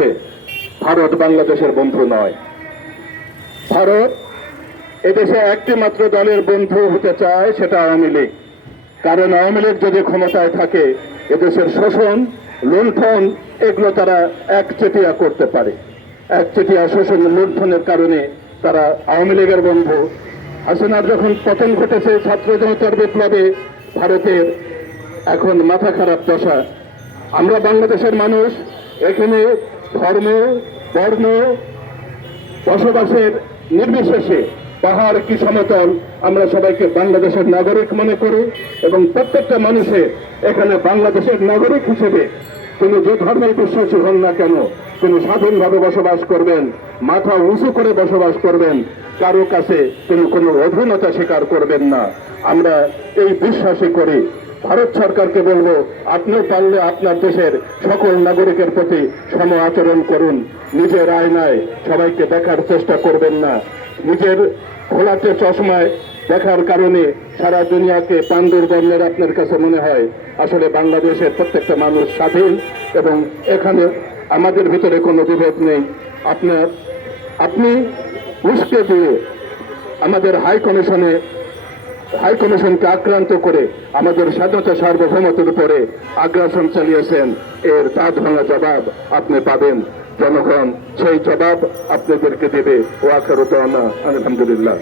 হচ্ছে, ভারত বাংলাদেশের বন্ধু নয়। ভারত এদেশে একটি মাত্র দলের বন্ধু হতে চায়, সেটা আওয়ামী লীগ। কারণ আওয়ামী লীগ যদি ক্ষমতায় থাকে, এদেশের শোষণ, লুণ্ঠন, এগুলো তারা একচেটিয়া করতে পারে। একচেটিয়া শোষণ, লুণ্ঠনের কারণে তারা আওয়ামী লীগের বন্ধু। হাসিনার যখন পতন ঘটেছে, ছাত্র জনতার বিপ্লবে ভারতের এখন মাথা খারাপ দশা। আমরা বাংলাদেশের মানুষ এখানে ধর্ম, বর্ণ, বসবাসের নির্বিশেষে পাহাড় কি সমতল, আমরা সবাইকে বাংলাদেশের নাগরিক মনে করি এবং প্রত্যেকটা মানুষের এখানে বাংলাদেশের নাগরিক হিসেবে তিনি যে ধর্মের বিশ্বাসী হন না কেন, তিনি স্বাধীনভাবে বসবাস করবেন, মাথা উঁচু করে বসবাস করবেন, কারও কাছে তিনি কোনো অধীনতা স্বীকার করবেন না। আমরা এই বিশ্বাসই করি ভারত সরকারকে বলব, আপনিও পারলে আপনার দেশের সকল নাগরিকের প্রতি সম আচরণ করুন। নিজের আয়নায় সবাইকে দেখার চেষ্টা করবেন না। নিজের ঘোলাটে চশমায় দেখার কারণে সারা দুনিয়াকে পাণ্ডুর বর্ণের আপনার কাছে মনে হয়, আসলে বাংলাদেশের প্রত্যেকটা মানুষ স্বাধীন এবং এখানে আমাদের ভিতরে কোনো বিভেদ নেই। আপনার, আপনি উস্কে দিয়ে আমাদের হাই কমিশনে হাই কমিশনকে আক্রান্ত করে আমাদের স্বাধীনতা সার্বভৌমত্বের উপরে আগ্রাসন চালিয়েছেন। এর তাঁত ভাঙা জবাব আপনি পাবেন। জনগণ, সেই জবাব আপনাদেরকে দেবে। ও আখারত আলহামদুলিল্লাহ।